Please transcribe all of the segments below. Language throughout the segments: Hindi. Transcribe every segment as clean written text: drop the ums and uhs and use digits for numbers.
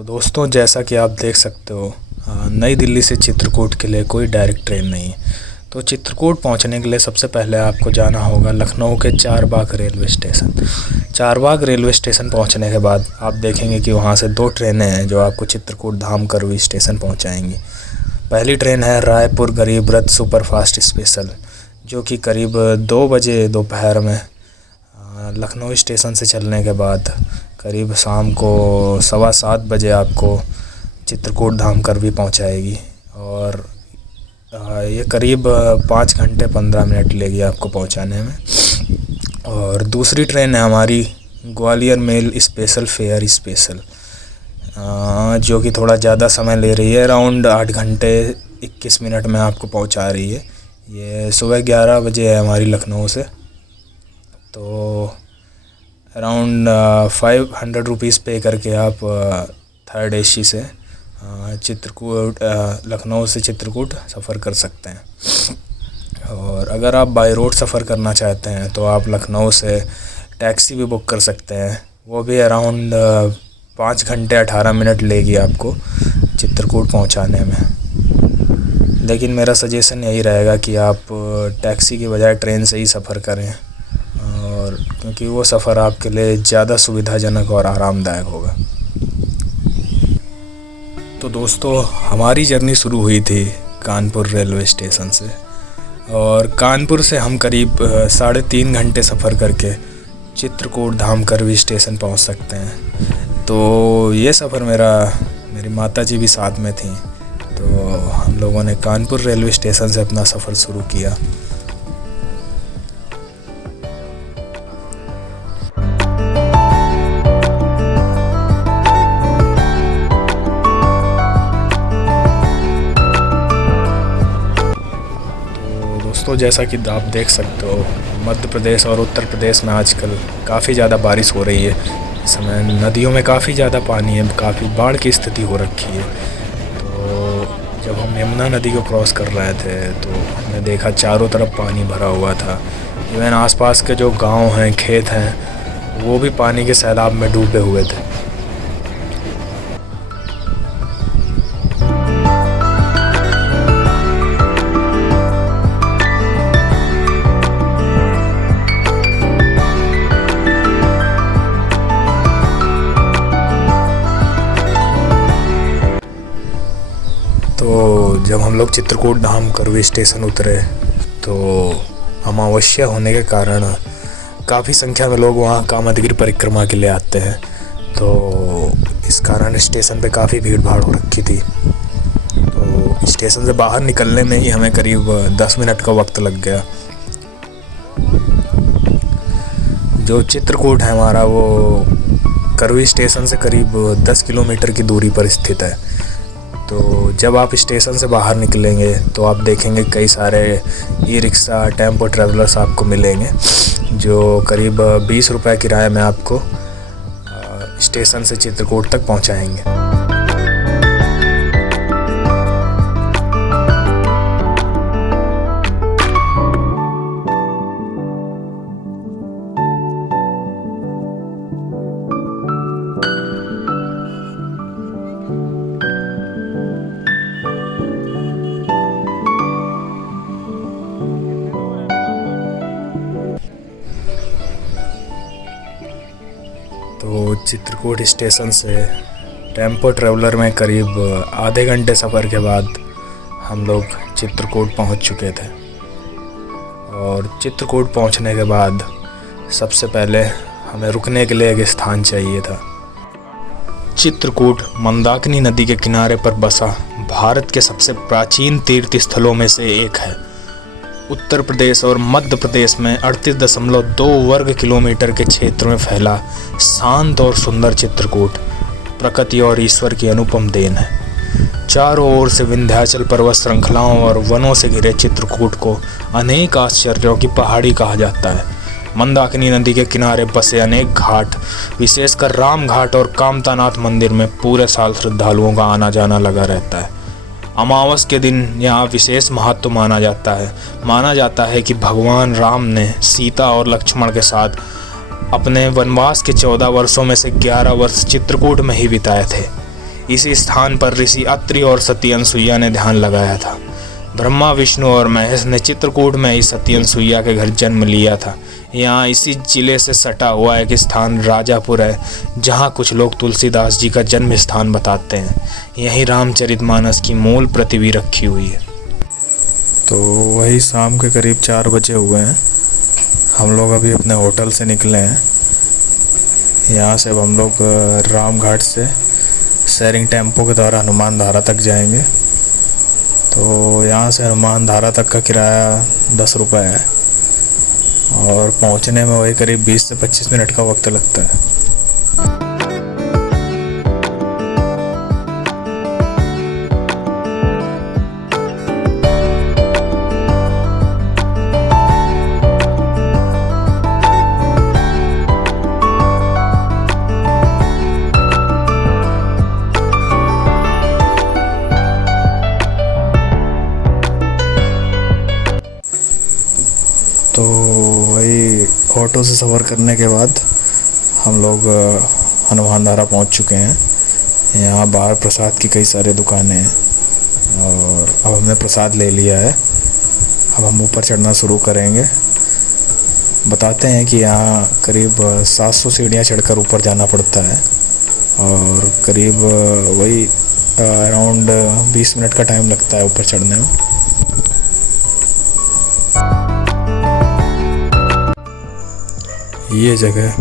तो दोस्तों, जैसा कि आप देख सकते हो, नई दिल्ली से चित्रकूट के लिए कोई डायरेक्ट ट्रेन नहीं है। तो चित्रकूट पहुंचने के लिए सबसे पहले आपको जाना होगा लखनऊ के Charbagh railway station. Charbagh railway station पहुंचने के बाद आप देखेंगे कि वहां से 2 ट्रेनें हैं जो आपको चित्रकूट धाम करवी स्टेशन पहुंचाएंगी। पहली ट्रेन है रायपुर गरीब रथ सुपरफास्ट स्पेशल, जो कि करीब 2 बजे दोपहर में लखनऊ स्टेशन से चलने के बाद करीब शाम को 7:15 बजे आपको चित्रकूट धाम करवी पहुंचाएगी। और ये करीब 5 घंटे 15 मिनट लेगी आपको पहुंचाने में। और दूसरी ट्रेन है हमारी Gwalior mail special fare special, जो कि थोड़ा ज़्यादा समय ले रही है। अराउंड 8 घंटे 21 मिनट में आपको पहुंचा रही है। ये सुबह 11 बजे है हमारी लखनऊ से। तो अराउंड 500 रुपीज़ पे करके आप थर्ड AC से चित्रकूट लखनऊ से चित्रकूट सफ़र कर सकते हैं। और अगर आप बाय रोड सफ़र करना चाहते हैं तो आप लखनऊ से टैक्सी भी बुक कर सकते हैं। वो भी अराउंड 5 घंटे 18 मिनट लेगी आपको चित्रकूट पहुंचाने में। लेकिन मेरा सजेशन यही रहेगा कि आप टैक्सी की बजाय ट्रेन से ही सफ़र करें, और क्योंकि वो सफ़र आपके लिए ज़्यादा सुविधाजनक और आरामदायक होगा। तो दोस्तों, हमारी जर्नी शुरू हुई थी कानपुर रेलवे स्टेशन से, और कानपुर से हम करीब 3.5 घंटे सफ़र करके चित्रकूट धाम करवी स्टेशन पहुंच सकते हैं। तो ये सफ़र मेरी माताजी भी साथ में थी, तो हम लोगों ने कानपुर रेलवे स्टेशन से अपना सफ़र शुरू किया। दोस्तों, जैसा कि आप देख सकते हो, मध्य प्रदेश और उत्तर प्रदेश में आजकल काफ़ी ज़्यादा बारिश हो रही है। इस समय नदियों में काफ़ी ज़्यादा पानी है, काफ़ी बाढ़ की स्थिति हो रखी है। तो जब हम यमुना नदी को क्रॉस कर रहे थे तो हमने देखा चारों तरफ पानी भरा हुआ था। इवन आसपास के जो गांव हैं, खेत हैं, वो भी पानी के सैलाब में डूबे हुए थे। तो जब हम लोग चित्रकूट धाम करवी स्टेशन उतरे तो अमावस्या होने के कारण काफ़ी संख्या में लोग वहाँ कामदगिरि परिक्रमा के लिए आते हैं। तो इस कारण स्टेशन पे काफ़ी भीड़ भाड़ हो रखी थी। तो स्टेशन से बाहर निकलने में ही हमें करीब 10 मिनट का वक्त लग गया। जो चित्रकूट है हमारा, वो करवी स्टेशन से करीब 10 किलोमीटर की दूरी पर स्थित है। तो जब आप स्टेशन से बाहर निकलेंगे तो आप देखेंगे कई सारे ई-रिक्शा, टेम्पो ट्रैवलर्स आपको मिलेंगे, जो करीब 20 रुपये किराए में आपको स्टेशन से चित्रकूट तक पहुंचाएंगे। तो चित्रकूट स्टेशन से टेम्पो ट्रैवलर में करीब आधे घंटे सफ़र के बाद हम लोग चित्रकूट पहुंच चुके थे। और चित्रकूट पहुंचने के बाद सबसे पहले हमें रुकने के लिए एक स्थान चाहिए था। चित्रकूट मंदाकिनी नदी के किनारे पर बसा भारत के सबसे प्राचीन तीर्थ स्थलों में से एक है। उत्तर प्रदेश और मध्य प्रदेश में 38.2 वर्ग किलोमीटर के क्षेत्र में फैला शांत और सुंदर चित्रकूट प्रकृति और ईश्वर की अनुपम देन है। चारों ओर से विंध्याचल पर्वत श्रृंखलाओं और वनों से घिरे चित्रकूट को अनेक आश्चर्यों की पहाड़ी कहा जाता है। मंदाकिनी नदी के किनारे बसे अनेक घाट, विशेषकर राम घाट और कामतानाथ मंदिर में पूरे साल श्रद्धालुओं का आना जाना लगा रहता है। अमावस के दिन यहाँ विशेष महत्व माना जाता है कि भगवान राम ने सीता और लक्ष्मण के साथ अपने वनवास के 14 वर्षों में से 11 वर्ष चित्रकूट में ही बिताए थे। इसी स्थान पर ऋषि अत्रि और सती अनसुईया ने ध्यान लगाया था। ब्रह्मा, विष्णु और महेश ने चित्रकूट में ही सती अनसुईया के घर जन्म लिया था। यहाँ इसी जिले से सटा हुआ एक स्थान राजापुर है, जहाँ कुछ लोग तुलसीदास जी का जन्म स्थान बताते हैं। यहीं रामचरितमानस की मूल प्रति भी रखी हुई है। तो वही शाम के करीब 4 बजे हुए हैं। हम लोग अभी अपने होटल से निकले हैं। यहाँ से अब हम लोग रामघाट से शेयरिंग टेम्पो के द्वारा हनुमान धारा तक जाएंगे। तो यहाँ से हनुमान धारा तक का किराया 10 रुपये है और पहुँचने में वही करीब 20 से 25 मिनट का वक्त लगता है। तो वही ऑटो से सफ़र करने के बाद हम लोग हनुमान धारा पहुंच चुके हैं। यहाँ बाहर प्रसाद की कई सारे दुकानें हैं और अब हमने प्रसाद ले लिया है। अब हम ऊपर चढ़ना शुरू करेंगे। बताते हैं कि यहाँ करीब 700 सीढ़ियाँ चढ़कर ऊपर जाना पड़ता है और करीब वही अराउंड 20 मिनट का टाइम लगता है ऊपर चढ़ने में। ये जगह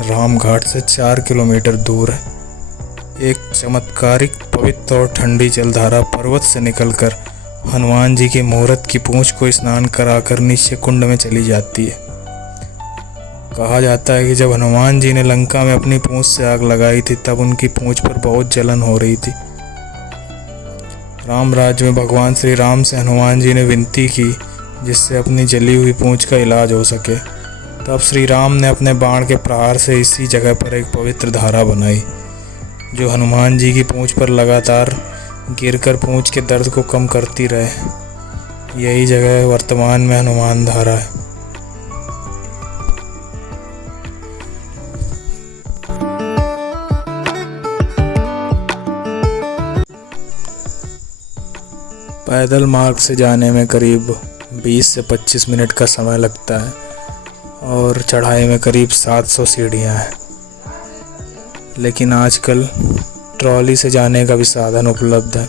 रामघाट से 4 किलोमीटर दूर है। एक चमत्कारिक, पवित्र और ठंडी जलधारा पर्वत से निकलकर हनुमान जी की मूरत की पूंछ को स्नान कराकर नीचे कुंड में चली जाती है। कहा जाता है कि जब हनुमान जी ने लंका में अपनी पूंछ से आग लगाई थी, तब उनकी पूंछ पर बहुत जलन हो रही थी। राम राज्य में भगवान श्री राम से हनुमान जी ने विनती की जिससे अपनी जली हुई पूंछ का इलाज हो सके। तब श्री राम ने अपने बाण के प्रहार से इसी जगह पर एक पवित्र धारा बनाई, जो हनुमान जी की पूंछ पर लगातार गिरकर पूंछ के दर्द को कम करती रहे। यही जगह वर्तमान में हनुमान धारा है। पैदल मार्ग से जाने में करीब 20 से 25 मिनट का समय लगता है और चढ़ाई में करीब 700 सीढ़ियाँ हैं। लेकिन आजकल ट्रॉली से जाने का भी साधन उपलब्ध है,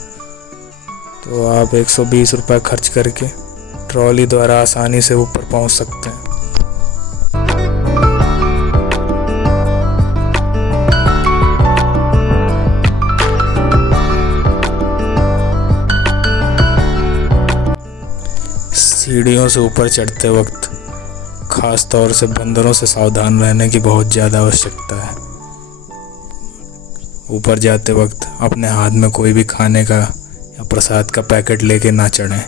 तो आप 120 रुपये खर्च करके ट्रॉली द्वारा आसानी से ऊपर पहुंच सकते हैं। सीढ़ियों से ऊपर चढ़ते वक्त खास तौर से बंदरों से सावधान रहने की बहुत ज़्यादा आवश्यकता है। ऊपर जाते वक्त अपने हाथ में कोई भी खाने का या प्रसाद का पैकेट लेके ना चढ़ें।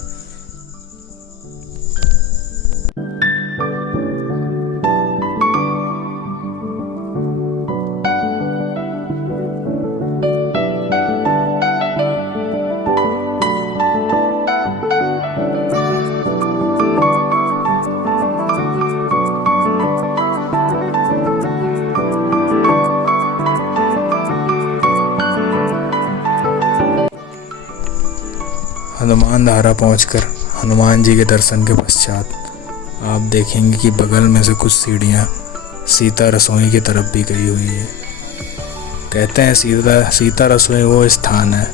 हनुमान धारा पहुंचकर हनुमान जी के दर्शन के पश्चात आप देखेंगे कि बगल में से कुछ सीढ़ियां सीता रसोई की तरफ भी गई हुई है। कहते हैं सीता रसोई वो स्थान है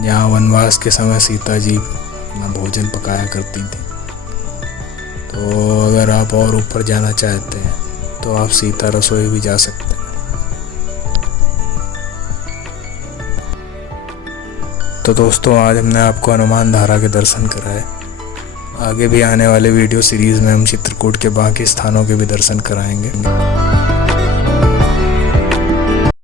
जहां वनवास के समय सीता जी अपना भोजन पकाया करती थी। तो अगर आप और ऊपर जाना चाहते हैं तो आप सीता रसोई भी जा सकते हैं। तो दोस्तों, आज हमने आपको हनुमान धारा के दर्शन कराए। आगे भी आने वाले वीडियो सीरीज़ में हम चित्रकूट के बाकी स्थानों के भी दर्शन कराएंगे।